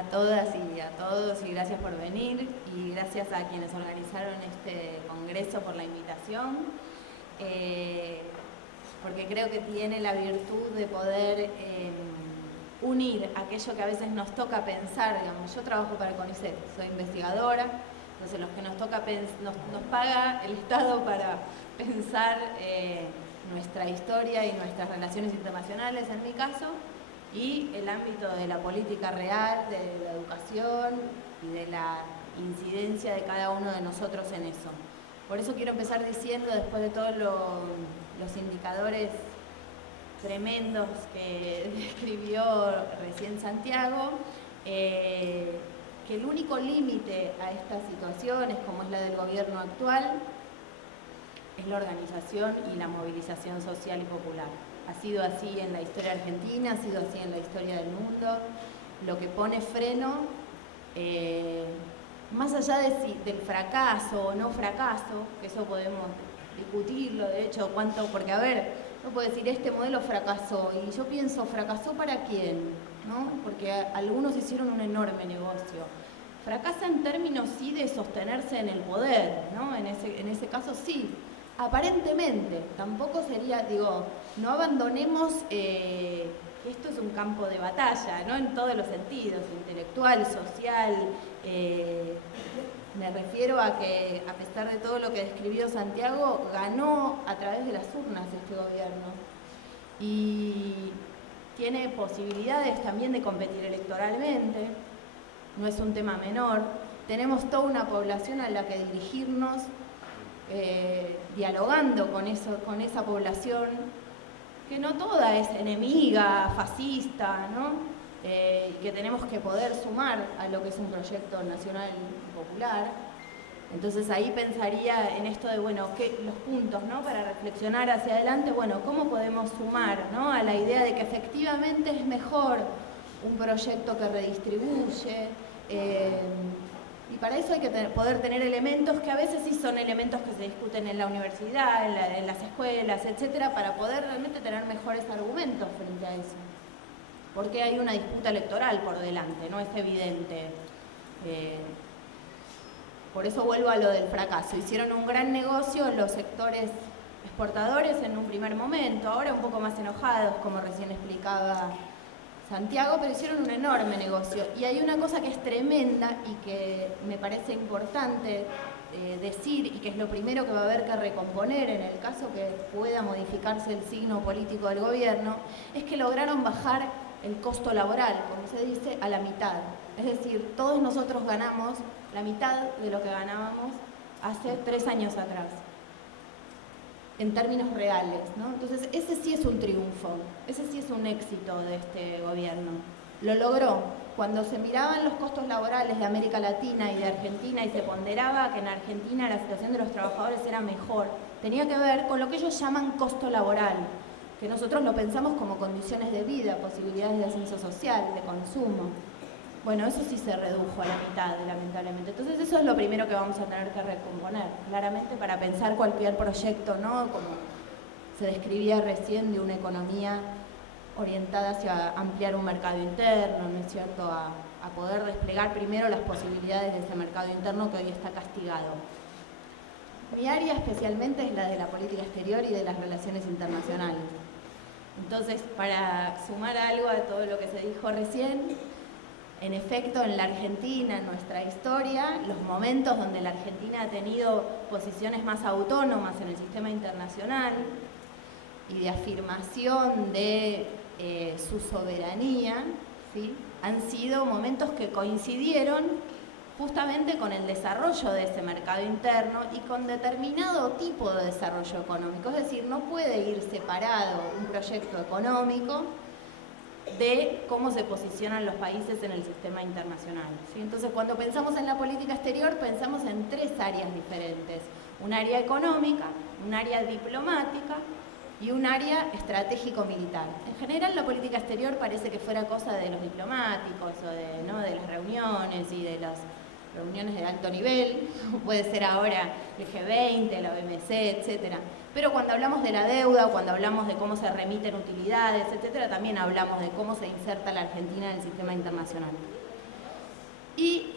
a todas y a todos, y gracias por venir, y gracias a quienes organizaron este congreso por la invitación, porque creo que tiene la virtud de poder unir aquello que a veces nos toca pensar. Digamos, yo trabajo para el CONICET, soy investigadora, entonces los que nos paga el Estado para pensar nuestra historia y nuestras relaciones internacionales, en mi caso, y el ámbito de la política real, de la educación y de la incidencia de cada uno de nosotros en eso. Por eso quiero empezar diciendo, después de todos los indicadores tremendos que describió recién Santiago, que el único límite a estas situaciones, como es la del gobierno actual, es la organización y la movilización social y popular. Ha sido así en la historia argentina, ha sido así en la historia del mundo. Lo que pone freno, más allá del fracaso o no fracaso, que eso podemos discutirlo, de hecho, porque a ver, no puedo decir este modelo fracasó, y yo pienso, ¿fracasó para quién? ¿No? Porque algunos hicieron un enorme negocio. Fracasa en términos sí de sostenerse en el poder, ¿no? En ese caso sí. Aparentemente, tampoco sería, digo, no abandonemos que esto es un campo de batalla, ¿no? En todos los sentidos, intelectual, social. Me refiero a que, a pesar de todo lo que describió Santiago, ganó a través de las urnas este gobierno. Y tiene posibilidades también de competir electoralmente, no es un tema menor. Tenemos toda una población a la que dirigirnos, dialogando con esa población, que no toda es enemiga, fascista, ¿no? Y que tenemos que poder sumar a lo que es un proyecto nacional y popular. Entonces ahí pensaría en esto de, bueno, los puntos, ¿no? Para reflexionar hacia adelante, bueno, ¿cómo podemos sumar, ¿no? A la idea de que efectivamente es mejor un proyecto que redistribuye, y para eso hay que poder tener elementos que a veces sí son elementos que se discuten en la universidad, en las escuelas, etcétera, para poder realmente tener mejores argumentos frente a eso. Porque hay una disputa electoral por delante, ¿no? Es evidente. Por eso vuelvo a lo del fracaso. Hicieron un gran negocio los sectores exportadores en un primer momento, ahora un poco más enojados, como recién explicaba Santiago, pero hicieron un enorme negocio. Y hay una cosa que es tremenda y que me parece importante decir, y que es lo primero que va a haber que recomponer en el caso que pueda modificarse el signo político del gobierno, es que lograron bajar el costo laboral, como se dice, a la mitad. Es decir, todos nosotros ganamos la mitad de lo que ganábamos hace 3 años atrás, en términos reales, ¿no? Entonces, ese sí es un triunfo, ese sí es un éxito de este gobierno. Lo logró. Cuando se miraban los costos laborales de América Latina y de Argentina y se ponderaba que en Argentina la situación de los trabajadores era mejor, tenía que ver con lo que ellos llaman costo laboral, que nosotros lo pensamos como condiciones de vida, posibilidades de ascenso social, de consumo. Bueno, eso sí se redujo a la mitad, lamentablemente. Entonces eso es lo primero que vamos a tener que recomponer, claramente, para pensar cualquier proyecto, ¿no? Como se describía recién, de una economía orientada hacia ampliar un mercado interno, ¿no es cierto?, a poder desplegar primero las posibilidades de ese mercado interno que hoy está castigado. Mi área especialmente es la de la política exterior y de las relaciones internacionales. Entonces, para sumar algo a todo lo que se dijo recién, en efecto, en la Argentina, en nuestra historia, los momentos donde la Argentina ha tenido posiciones más autónomas en el sistema internacional y de afirmación de su soberanía, ¿sí?, han sido momentos que coincidieron justamente con el desarrollo de ese mercado interno y con determinado tipo de desarrollo económico. Es decir, no puede ir separado un proyecto económico de cómo se posicionan los países en el sistema internacional, ¿sí? Entonces, cuando pensamos en la política exterior, pensamos en 3 áreas diferentes. Un área económica, un área diplomática y un área estratégico-militar. En general, la política exterior parece que fuera cosa de los diplomáticos o de, ¿no?, de las reuniones y de las reuniones de alto nivel, puede ser ahora el G20, la OMC, etcétera. Pero cuando hablamos de la deuda, cuando hablamos de cómo se remiten utilidades, etcétera, también hablamos de cómo se inserta la Argentina en el sistema internacional. Y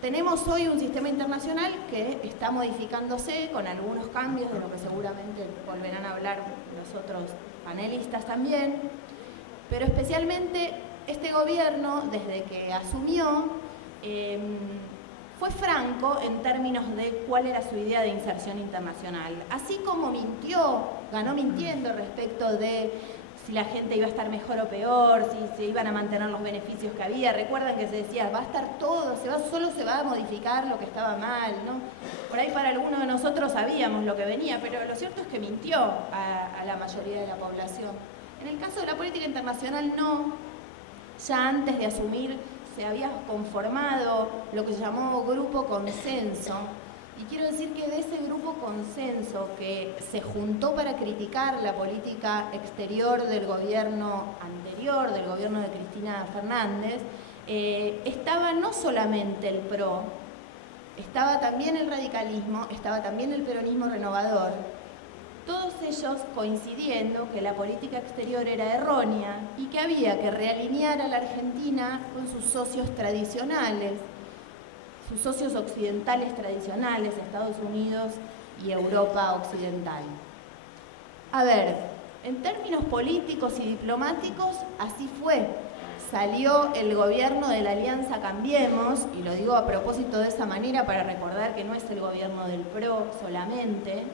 tenemos hoy un sistema internacional que está modificándose con algunos cambios, de lo que seguramente volverán a hablar los otros panelistas también, pero especialmente este gobierno, desde que asumió, fue franco en términos de cuál era su idea de inserción internacional. Así como mintió, ganó mintiendo respecto de si la gente iba a estar mejor o peor, si se iban a mantener los beneficios que había. Recuerdan que se decía, va a estar todo, solo se va a modificar lo que estaba mal, ¿no? Por ahí para algunos de nosotros sabíamos lo que venía, pero lo cierto es que mintió a la mayoría de la población. En el caso de la política internacional no. Ya antes de asumir se había conformado lo que se llamó Grupo Consenso. Y quiero decir que de ese Grupo Consenso que se juntó para criticar la política exterior del gobierno anterior, del gobierno de Cristina Fernández, estaba no solamente el PRO, estaba también el radicalismo, estaba también el peronismo renovador, todos ellos coincidiendo que la política exterior era errónea y que había que realinear a la Argentina con sus socios tradicionales, sus socios occidentales tradicionales, Estados Unidos y Europa occidental. A ver, en términos políticos y diplomáticos, así fue. Salió el gobierno de la Alianza Cambiemos, y lo digo a propósito de esa manera para recordar que no es el gobierno del PRO solamente,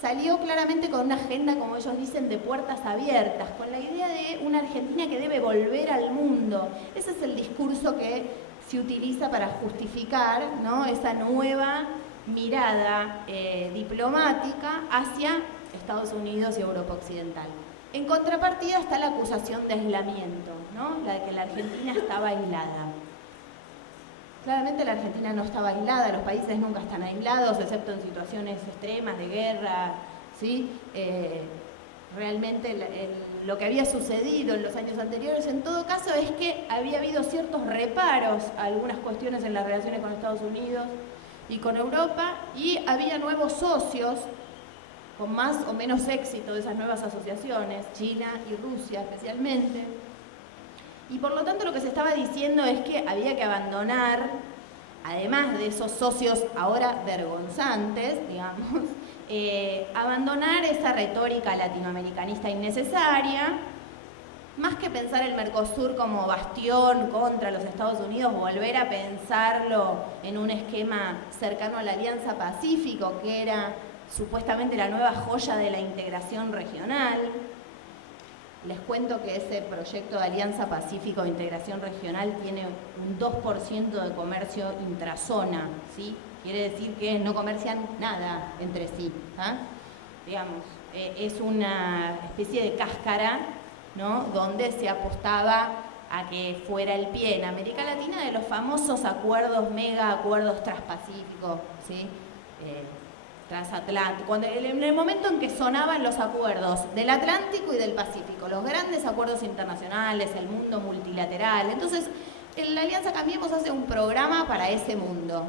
salió claramente con una agenda, como ellos dicen, de puertas abiertas, con la idea de una Argentina que debe volver al mundo. Ese es el discurso que se utiliza para justificar, ¿no?, esa nueva mirada diplomática hacia Estados Unidos y Europa Occidental. En contrapartida está la acusación de aislamiento, ¿no?, la de que la Argentina estaba aislada. Claramente la Argentina no estaba aislada, los países nunca están aislados, excepto en situaciones extremas de guerra, ¿sí? Realmente lo que había sucedido en los años anteriores, en todo caso, es que había habido ciertos reparos a algunas cuestiones en las relaciones con Estados Unidos y con Europa, y había nuevos socios con más o menos éxito de esas nuevas asociaciones, China y Rusia especialmente. Y por lo tanto lo que se estaba diciendo es que había que abandonar, además de esos socios ahora vergonzantes, digamos, abandonar esa retórica latinoamericanista innecesaria, más que pensar el Mercosur como bastión contra los Estados Unidos, volver a pensarlo en un esquema cercano a la Alianza Pacífico, que era supuestamente la nueva joya de la integración regional. Les cuento que ese proyecto de Alianza Pacífico de Integración Regional tiene un 2% de comercio intrazona, ¿sí? Quiere decir que no comercian nada entre sí, ¿ah? Digamos, es una especie de cáscara, ¿no?, donde se apostaba a que fuera el pie en América Latina de los famosos acuerdos, mega acuerdos transpacíficos, ¿sí? Transatlántico, en el momento en que sonaban los acuerdos del Atlántico y del Pacífico, los grandes acuerdos internacionales, el mundo multilateral. Entonces, en la Alianza Cambiemos hace un programa para ese mundo,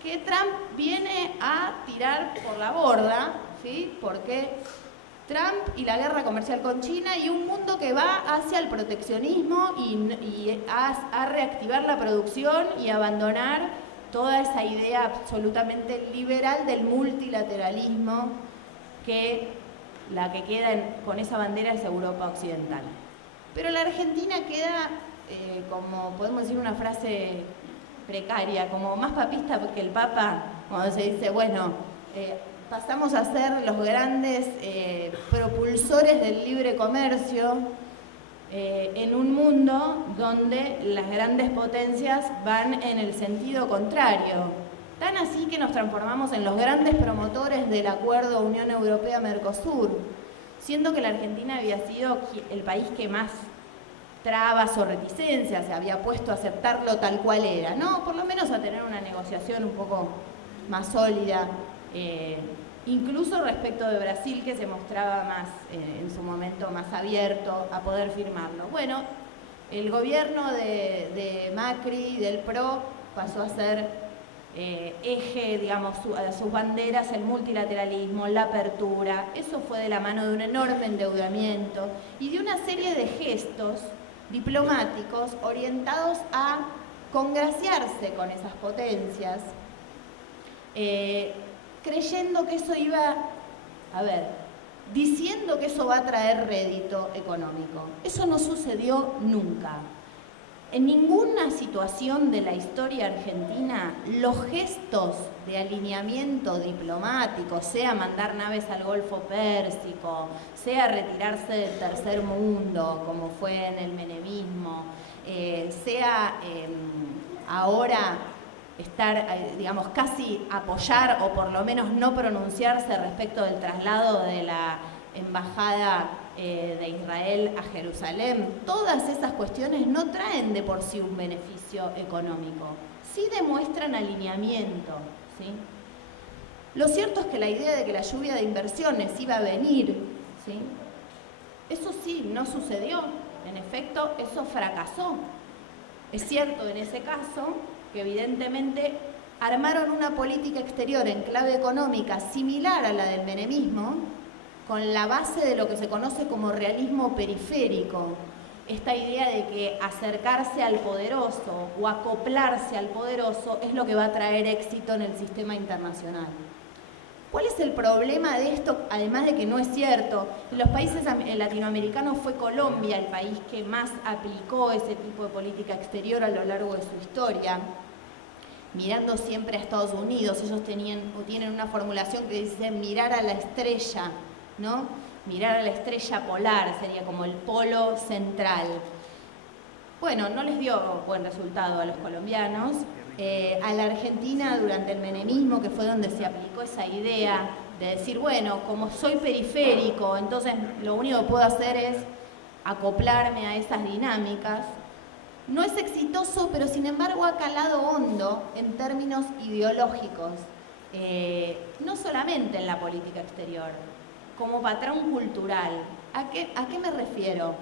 que Trump viene a tirar por la borda, ¿sí? Porque Trump y la guerra comercial con China y un mundo que va hacia el proteccionismo y a reactivar la producción y abandonar toda esa idea absolutamente liberal del multilateralismo, que la que queda con esa bandera es Europa Occidental. Pero la Argentina queda, como podemos decir una frase precaria, como más papista que el Papa, cuando se dice, bueno, pasamos a ser los grandes propulsores del libre comercio, en un mundo donde las grandes potencias van en el sentido contrario. Tan así que nos transformamos en los grandes promotores del acuerdo Unión Europea-Mercosur, siendo que la Argentina había sido el país que más trabas o reticencias se había puesto a aceptarlo tal cual era, ¿no? Por lo menos a tener una negociación un poco más sólida, incluso respecto de Brasil, que se mostraba más, en su momento, más abierto a poder firmarlo. Bueno, el gobierno de Macri, del PRO, pasó a ser eje, digamos, a sus banderas, el multilateralismo, la apertura. Eso fue de la mano de un enorme endeudamiento y de una serie de gestos diplomáticos orientados a congraciarse con esas potencias, creyendo que eso iba, diciendo que eso va a traer rédito económico. Eso no sucedió nunca. En ninguna situación de la historia argentina, los gestos de alineamiento diplomático, sea mandar naves al Golfo Pérsico, sea retirarse del tercer mundo, como fue en el menemismo, sea ahora estar, digamos, casi apoyar o por lo menos no pronunciarse respecto del traslado de la embajada de Israel a Jerusalén, todas esas cuestiones no traen de por sí un beneficio económico, sí demuestran alineamiento, ¿sí? Lo cierto es que la idea de que la lluvia de inversiones iba a venir, ¿sí? Eso sí, no sucedió, en efecto, eso fracasó. Es cierto en ese caso que evidentemente armaron una política exterior en clave económica similar a la del menemismo, con la base de lo que se conoce como realismo periférico, esta idea de que acercarse al poderoso o acoplarse al poderoso es lo que va a traer éxito en el sistema internacional. ¿Cuál es el problema de esto? Además de que no es cierto, en los países latinoamericanos fue Colombia el país que más aplicó ese tipo de política exterior a lo largo de su historia, mirando siempre a Estados Unidos. Ellos tienen una formulación que dice mirar a la estrella, ¿no? Mirar a la estrella polar sería como el polo central. Bueno, no les dio buen resultado a los colombianos. A la Argentina durante el menemismo, que fue donde se aplicó esa idea de decir, bueno, como soy periférico, entonces lo único que puedo hacer es acoplarme a esas dinámicas. No es exitoso, pero sin embargo ha calado hondo en términos ideológicos, no solamente en la política exterior, como patrón cultural. ¿A qué me refiero?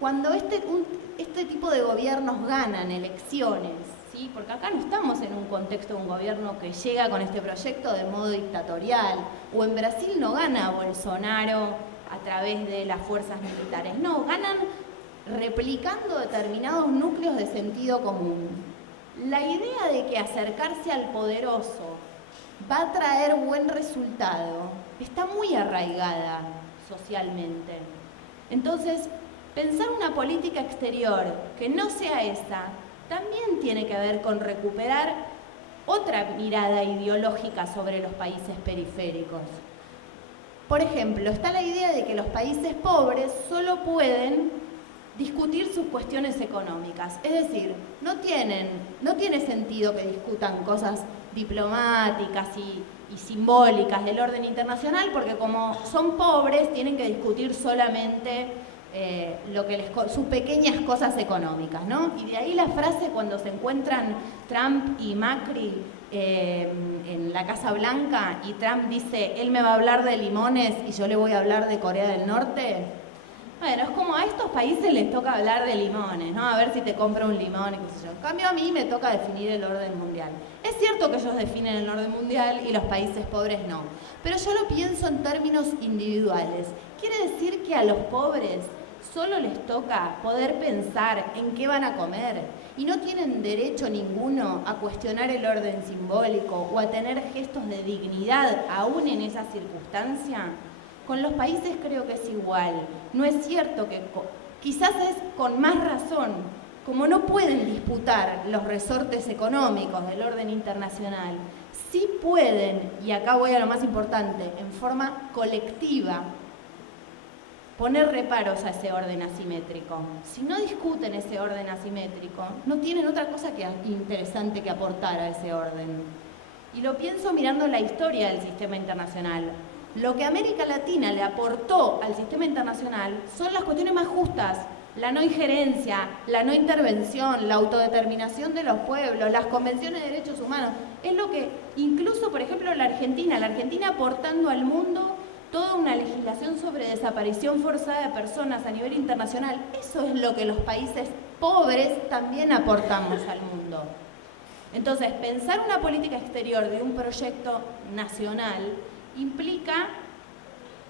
Cuando este tipo de gobiernos ganan elecciones, ¿sí? Porque acá no estamos en un contexto de un gobierno que llega con este proyecto de modo dictatorial, o en Brasil no gana Bolsonaro a través de las fuerzas militares, no, ganan replicando determinados núcleos de sentido común. La idea de que acercarse al poderoso va a traer buen resultado está muy arraigada socialmente. Entonces, pensar una política exterior que no sea esa también tiene que ver con recuperar otra mirada ideológica sobre los países periféricos. Por ejemplo, está la idea de que los países pobres solo pueden discutir sus cuestiones económicas. Es decir, no tiene sentido que discutan cosas diplomáticas y simbólicas del orden internacional, porque como son pobres tienen que discutir solamente sus pequeñas cosas económicas, ¿no? Y de ahí la frase cuando se encuentran Trump y Macri en la Casa Blanca y Trump dice, él me va a hablar de limones y yo le voy a hablar de Corea del Norte. Bueno, es como a estos países les toca hablar de limones, ¿no? A ver si te compro un limón y qué sé yo. En cambio a mí me toca definir el orden mundial. Es cierto que ellos definen el orden mundial y los países pobres no, pero yo lo pienso en términos individuales. Quiere decir que a los pobres solo les toca poder pensar en qué van a comer y no tienen derecho ninguno a cuestionar el orden simbólico o a tener gestos de dignidad aún en esa circunstancia. Con los países creo que es igual. No es cierto que, quizás es con más razón, como no pueden disputar los resortes económicos del orden internacional, sí pueden, y acá voy a lo más importante, en forma colectiva, poner reparos a ese orden asimétrico. Si no discuten ese orden asimétrico, no tienen otra cosa interesante que aportar a ese orden. Y lo pienso mirando la historia del sistema internacional. Lo que América Latina le aportó al sistema internacional son las cuestiones más justas, la no injerencia, la no intervención, la autodeterminación de los pueblos, las convenciones de derechos humanos. Es lo que, incluso, por ejemplo, la Argentina aportando al mundo toda una legislación sobre desaparición forzada de personas a nivel internacional. Eso es lo que los países pobres también aportamos al mundo. Entonces, pensar una política exterior de un proyecto nacional implica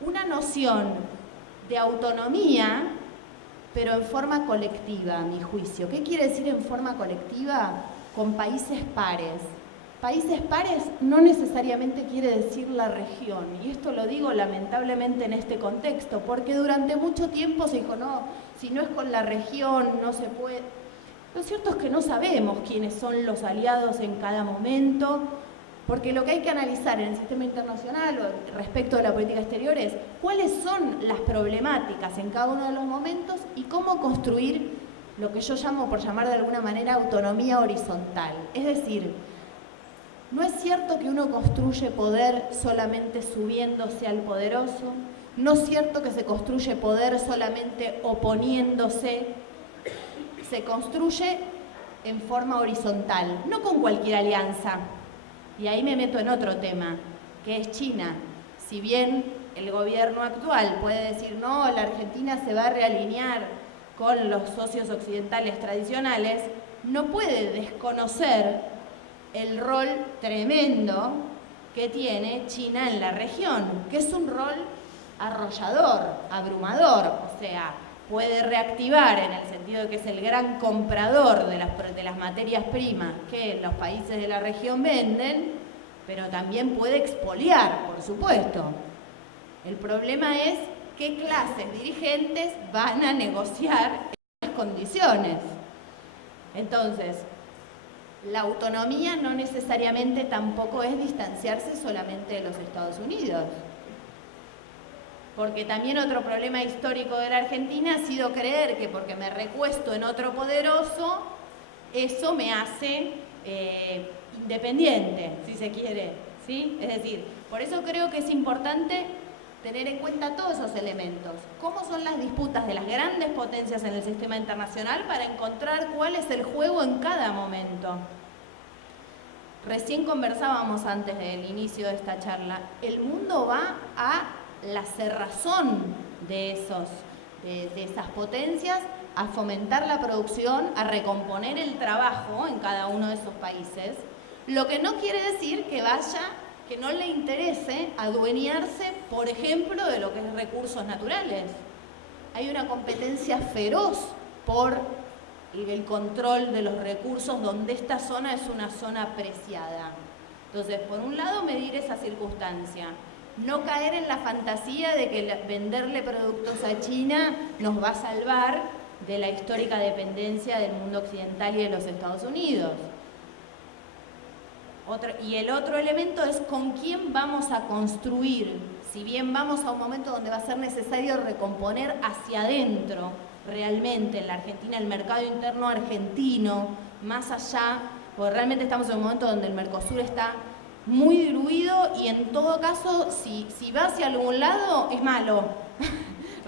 una noción de autonomía pero en forma colectiva, a mi juicio. ¿Qué quiere decir en forma colectiva? Con países pares. Países pares no necesariamente quiere decir la región, y esto lo digo lamentablemente en este contexto, porque durante mucho tiempo se dijo, no, si no es con la región, no se puede. Lo cierto es que no sabemos quiénes son los aliados en cada momento, porque lo que hay que analizar en el sistema internacional o respecto de la política exterior es cuáles son las problemáticas en cada uno de los momentos y cómo construir lo que yo llamo, por llamar de alguna manera, autonomía horizontal. Es decir, no es cierto que uno construye poder solamente subiéndose al poderoso, no es cierto que se construye poder solamente oponiéndose, se construye en forma horizontal, no con cualquier alianza. Y ahí me meto en otro tema, que es China. Si bien el gobierno actual puede decir, no, la Argentina se va a realinear con los socios occidentales tradicionales, no puede desconocer el rol tremendo que tiene China en la región, que es un rol arrollador, abrumador, o sea, puede reactivar en el sentido de que es el gran comprador de las materias primas que los países de la región venden, pero también puede expoliar, por supuesto. El problema es qué clases dirigentes van a negociar esas condiciones. Entonces, la autonomía no necesariamente tampoco es distanciarse solamente de los Estados Unidos. Porque también otro problema histórico de la Argentina ha sido creer que porque me recuesto en otro poderoso, eso me hace independiente, si se quiere, ¿sí? Es decir, por eso creo que es importante tener en cuenta todos esos elementos. ¿Cómo son las disputas de las grandes potencias en el sistema internacional para encontrar cuál es el juego en cada momento? Recién conversábamos antes del inicio de esta charla. El mundo va a la cerrazón de esas potencias, a fomentar la producción, a recomponer el trabajo en cada uno de esos países, lo que no quiere decir que no le interese adueñarse, por ejemplo, de lo que es recursos naturales. Hay una competencia feroz por el control de los recursos, donde esta zona es una zona preciada. Entonces, por un lado, medir esa circunstancia. No caer en la fantasía de que venderle productos a China nos va a salvar de la histórica dependencia del mundo occidental y de los Estados Unidos. Y el otro elemento es con quién vamos a construir. Si bien vamos a un momento donde va a ser necesario recomponer hacia adentro, realmente en la Argentina, el mercado interno argentino, más allá, porque realmente estamos en un momento donde el Mercosur está muy diluido y en todo caso, si va hacia algún lado, es malo,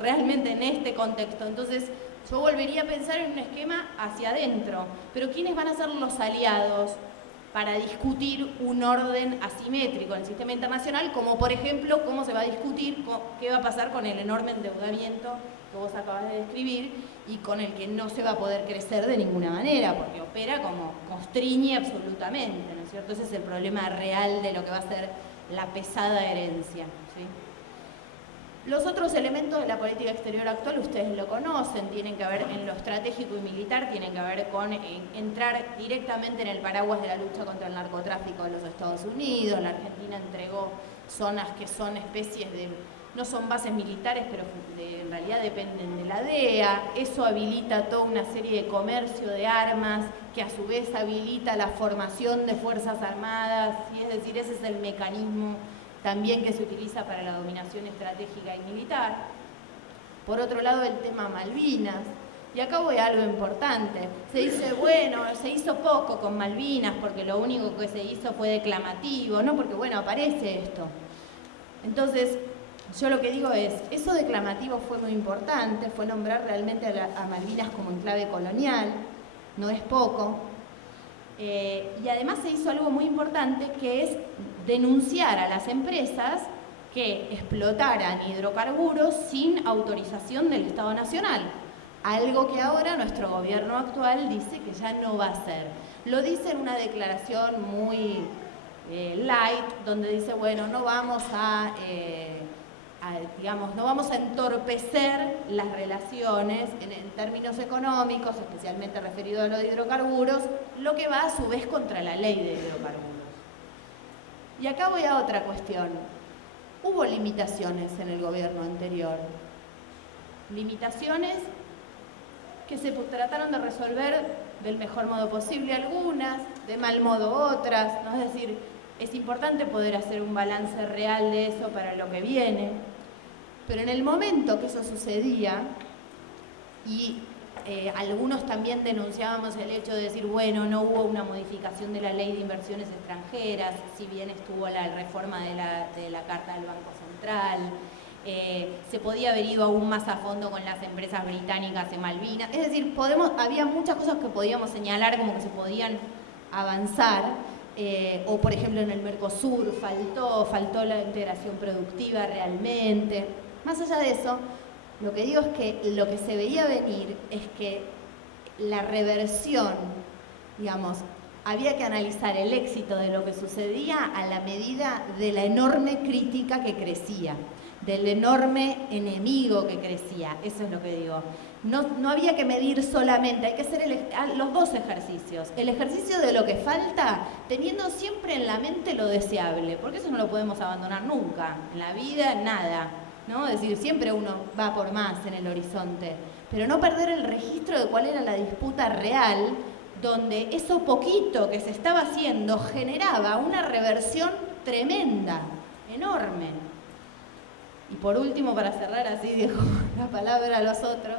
realmente en este contexto. Entonces, yo volvería a pensar en un esquema hacia adentro, pero ¿quiénes van a ser los aliados para discutir un orden asimétrico en el sistema internacional? Como por ejemplo, cómo se va a discutir qué va a pasar con el enorme endeudamiento que vos acabas de describir y con el que no se va a poder crecer de ninguna manera, porque opera como constriñe absolutamente, ¿no es cierto? Ese es el problema real de lo que va a ser la pesada herencia, ¿sí? Los otros elementos de la política exterior actual ustedes lo conocen, tienen que ver en lo estratégico y militar, tienen que ver con entrar directamente en el paraguas de la lucha contra el narcotráfico de los Estados Unidos. La Argentina entregó zonas que son especies de, no son bases militares, pero en realidad dependen de la DEA. Eso habilita toda una serie de comercio de armas, que a su vez habilita la formación de fuerzas armadas, y es decir, ese es el mecanismo también que se utiliza para la dominación estratégica y militar. Por otro lado, el tema Malvinas. Y acá voy a algo importante. Se dice, bueno, se hizo poco con Malvinas porque lo único que se hizo fue declamativo, ¿no? Porque, bueno, aparece esto. Entonces, yo lo que digo es, eso declamativo fue muy importante, fue nombrar realmente a Malvinas como enclave colonial, no es poco. Y además se hizo algo muy importante, que es denunciar a las empresas que explotaran hidrocarburos sin autorización del Estado Nacional. Algo que ahora nuestro gobierno actual dice que ya no va a hacer. Lo dice en una declaración muy light, donde dice, bueno, no vamos a digamos, no vamos a entorpecer las relaciones en términos económicos, especialmente referido a lo de hidrocarburos, lo que va a su vez contra la ley de hidrocarburos. Y acá voy a otra cuestión. Hubo limitaciones en el gobierno anterior. Limitaciones que se trataron de resolver del mejor modo posible algunas, de mal modo otras, ¿no? Es decir, es importante poder hacer un balance real de eso para lo que viene, pero en el momento que eso sucedía, y algunos también denunciábamos el hecho de decir, bueno, no hubo una modificación de la ley de inversiones extranjeras, si bien estuvo la reforma de la Carta del Banco Central, se podía haber ido aún más a fondo con las empresas británicas en Malvinas. Es decir, había muchas cosas que podíamos señalar como que se podían avanzar, o por ejemplo en el Mercosur faltó la integración productiva realmente. Más allá de eso, lo que digo es que lo que se veía venir es que la reversión, digamos, había que analizar el éxito de lo que sucedía a la medida de la enorme crítica que crecía, del enorme enemigo que crecía. Eso es lo que digo. No había que medir solamente, hay que hacer los dos ejercicios. El ejercicio de lo que falta, teniendo siempre en la mente lo deseable, porque eso no lo podemos abandonar nunca. En la vida, nada, ¿no? Es decir, siempre uno va por más en el horizonte, pero no perder el registro de cuál era la disputa real, donde eso poquito que se estaba haciendo generaba una reversión tremenda, enorme. Y por último, para cerrar, así dejo la palabra a los otros,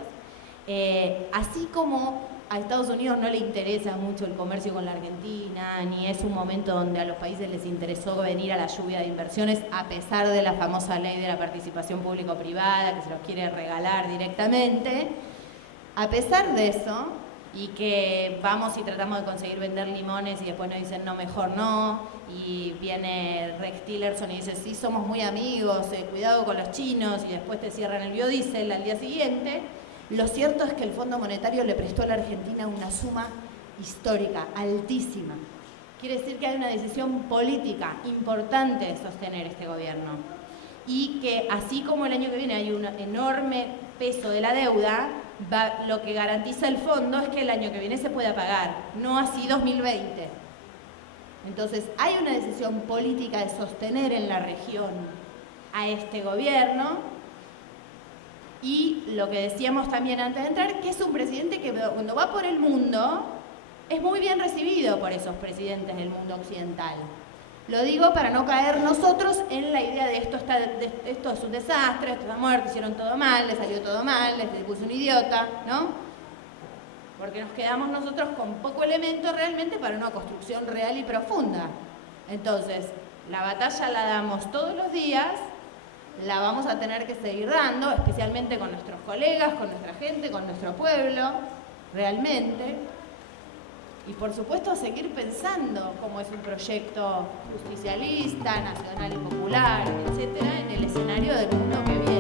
así como a Estados Unidos no le interesa mucho el comercio con la Argentina, ni es un momento donde a los países les interesó venir a la lluvia de inversiones, a pesar de la famosa ley de la participación público-privada, que se los quiere regalar directamente, a pesar de eso, y que vamos y tratamos de conseguir vender limones y después nos dicen no, mejor no, y viene Rex Tillerson y dice sí, somos muy amigos, cuidado con los chinos, y después te cierran el biodiesel al día siguiente. Lo cierto es que el Fondo Monetario le prestó a la Argentina una suma histórica, altísima. Quiere decir que hay una decisión política importante de sostener este gobierno, y que así como el año que viene hay un enorme peso de la deuda, lo que garantiza el fondo es que el año que viene se pueda pagar, no así 2020. Entonces hay una decisión política de sostener en la región a este gobierno, y lo que decíamos también antes de entrar, que es un presidente que cuando va por el mundo es muy bien recibido por esos presidentes del mundo occidental. Lo digo para no caer nosotros en la idea de esto es un desastre, esto está muerto, hicieron todo mal, les salió todo mal, les puso un idiota, ¿no? Porque nos quedamos nosotros con poco elemento realmente para una construcción real y profunda. Entonces, la batalla la damos todos los días, la vamos a tener que seguir dando, especialmente con nuestros colegas, con nuestra gente, con nuestro pueblo, realmente. Y por supuesto seguir pensando cómo es un proyecto justicialista, nacional y popular, etcétera, en el escenario del mundo que viene.